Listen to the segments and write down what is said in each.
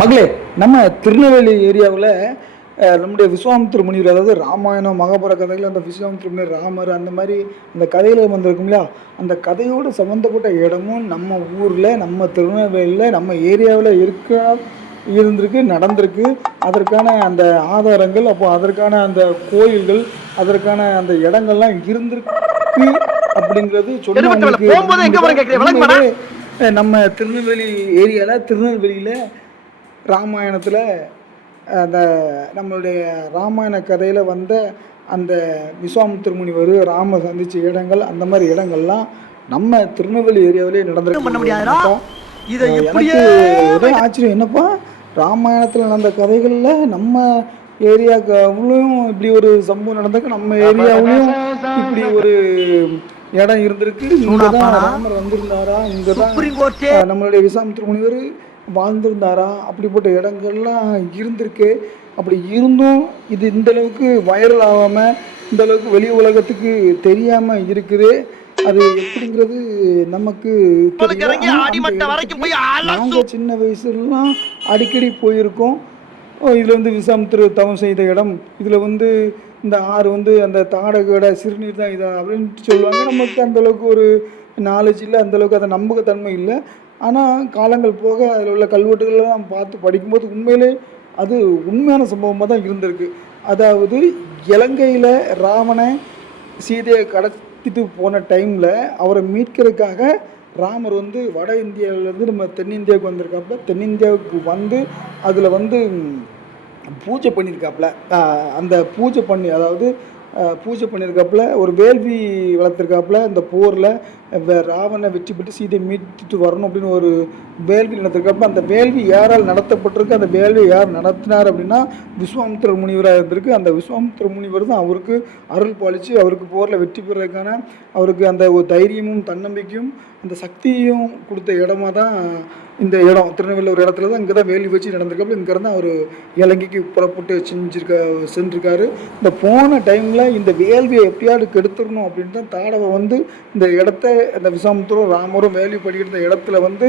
மகளே, நம்ம திருநெல்வேலி ஏரியாவில் நம்முடைய விஸ்வாமித்திர முனிவர், அதாவது ராமாயணம் மகாபாரத கதைகள், அந்த விஸ்வாமித்திர முனிவர் ராமர் அந்த மாதிரி அந்த கதையில் வந்திருக்கும் இல்லையா, அந்த கதையோடு சம்மந்தப்பட்ட இடமும் நம்ம ஊரில், நம்ம திருநெல்வேலியில், நம்ம ஏரியாவில் இருந்திருக்கு, நடந்திருக்கு. அதற்கான அந்த ஆதாரங்கள், அப்போ அதற்கான அந்த கோயில்கள், அதற்கான அந்த இடங்கள்லாம் இருந்திருக்கு அப்படிங்கிறது சொன்னவங்களுக்கு நம்ம திருநெல்வேலி ஏரியாவில், திருநெல்வேலியில் ராமாயணத்தில் அந்த நம்மளுடைய ராமாயண கதையில் வந்த அந்த விஸ்வாமித்திர முனிவர் ராம சந்தித்த இடங்கள், அந்த மாதிரி இடங்கள்லாம் நம்ம திருநெல்வேலி ஏரியாவிலே நடந்திருக்கு. எனக்கு ஒரே ஆச்சரியம், என்னப்பா ராமாயணத்தில் நடந்த கதைகளில் நம்ம ஏரியாவுலையும் இப்படி ஒரு சம்பவம் நடந்திருக்கு, நம்ம ஏரியாவிலையும் இப்படி ஒரு இடம் இருந்திருக்கு, இங்கே தான் ராமர் வந்திருந்தாரா, இங்கே தான் நம்மளுடைய விஸ்வாமித்திர முனிவர் வாழ்ந்திருந்தாரா, அப்படிப்பட்ட இடங்கள்லாம் இருந்திருக்கு. அப்படி இருந்தும் இது இந்தளவுக்கு வைரல் ஆகாமல், இந்தளவுக்கு வெளி உலகத்துக்கு தெரியாமல் இருக்குது. அது எப்படிங்கிறது நமக்கு நாங்கள் சின்ன வயசுலாம் அடிக்கடி போயிருக்கோம். இதில் வந்து விஸ்வாமித்திரர் தவம் செய்த இடம், இதில் வந்து இந்த ஆறு வந்து அந்த தாடகோட சிறுநீர் தான் இதான் அப்படின்ட்டு சொல்லுவாங்க. நமக்கு அந்தளவுக்கு ஒரு நாலேஜ் இல்லை, அந்தளவுக்கு அதை நம்பகத்தன்மை இல்லை. ஆனால் காலங்கள் போக அதில் உள்ள கல்வெட்டுகளெல்லாம் பார்த்து படிக்கும்போது உண்மையிலே அது உண்மையான சம்பவமாக தான் இருந்திருக்கு. அதாவது இலங்கையில் ராவணை சீதையை கடத்திட்டு போன டைமில் அவரை மீட்கிறதுக்காக ராமர் வந்து வட இந்தியாவிலேருந்து நம்ம தென்னிந்தியாவுக்கு வந்திருக்காப்புல. தென்னிந்தியாவுக்கு வந்து அதில் வந்து பூஜை பண்ணியிருக்காப்புல. அந்த பூஜை பண்ணி, அதாவது பூஜை பண்ணியிருக்காப்புல, ஒரு வேள்வி வளர்த்துருக்காப்புல. இந்த போரில் ராவணை வெற்றி பெற்று சீதையை மீட்டுட்டு வரணும் அப்படின்னு ஒரு வேள்வி நடத்திருக்காப்புல. அந்த வேள்வி யாரால் நடத்தப்பட்டிருக்கு, அந்த வேள்வியை யார் நடத்தினார் அப்படின்னா விஸ்வாமித்திர முனிவராக இருந்திருக்கு. அந்த விஸ்வாமித்திர முனிவர் தான் அவருக்கு அருள் பாலித்து அவருக்கு போரில் வெற்றி பெறதுக்கான அவருக்கு அந்த ஒரு தைரியமும் தன்னம்பிக்கையும் அந்த சக்தியும் கொடுத்த இடமா தான் இந்த இடம். திருநெல்வேலி ஒரு இடத்துல தான், இங்கே தான் வேலி வச்சு நடந்திருக்காப்புல. இங்கேருந்து அவர் இலங்கைக்கு புறப்பட்டு சென்றிருக்காரு. இந்த போன டைமில் இந்த வேள்வியை எப்படியாவது கெடுத்துடணும் அப்படின்னு தான் தாடவை வந்து இந்த இடத்த, இந்த விஸ்வாமித்திரம் ராமரும் வேள்வி படிக்கிற இடத்துல வந்து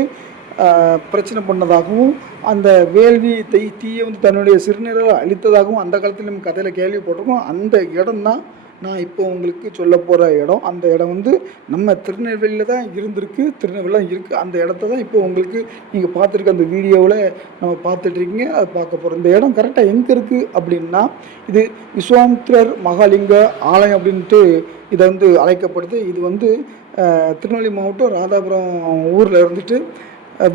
பிரச்சனை பண்ணதாகவும், அந்த வேள்வி தீயை வந்து தன்னுடைய சிறுநீரால் அழித்ததாகவும் அந்த காலத்தில் நம்ம கதையில் கேள்விப்பட்டிருக்கோம். அந்த இடம் தான் நான் இப்போ உங்களுக்கு சொல்ல போகிற இடம். அந்த இடம் வந்து நம்ம திருநெல்வேலியில் தான் இருந்திருக்கு, திருநெல்வேலியில் தான் இருக்குது. அந்த இடத்த தான் இப்போ உங்களுக்கு நீங்கள் பார்த்துருக்க அந்த வீடியோவில் நம்ம பார்த்துட்ருக்கீங்க, அதை பார்க்க போகிறோம். இந்த இடம் கரெக்டாக எங்கே இருக்குது அப்படின்னா, இது விஸ்வாமித்திரர் மகாலிங்க ஆலயம் அப்படின்ட்டு இதை வந்து அழைக்கப்படுது. இது வந்து திருநெல்வேலி மாவட்டம் ராதாபுரம் ஊரில் இருந்துட்டு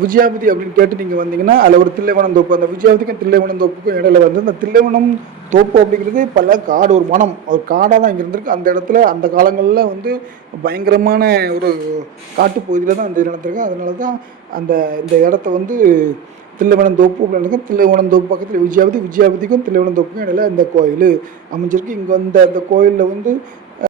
விஜயாபதி அப்படின்னு கேட்டு நீங்கள் வந்தீங்கன்னா அதில் ஒரு தில்லைவனம் தோப்பு, அந்த விஜயாபதிக்கும் தில்லைவனம் தோப்புக்கும் இடையில வந்து அந்த தில்லைவனம் தோப்பு அப்படிங்கிறது பல காடு, ஒரு வனம், ஒரு காடாக தான் இங்கே இருந்திருக்கு. அந்த இடத்துல அந்த காலங்களில் வந்து பயங்கரமான ஒரு காட்டுப்பகுதியில் தான் அந்த நடந்திருக்கு. அதனால தான் இந்த இடத்த வந்து தில்லைவனம் தோப்பு அப்படின்னு இருக்கும். தில்லைவனம் தோப்பு பக்கத்தில் விஜயாபதிக்கும் தில்லைவனம் தோப்புக்கும் இடையில இந்த கோயில் அமைஞ்சிருக்கு. இங்கே வந்து அந்த கோயிலில் வந்து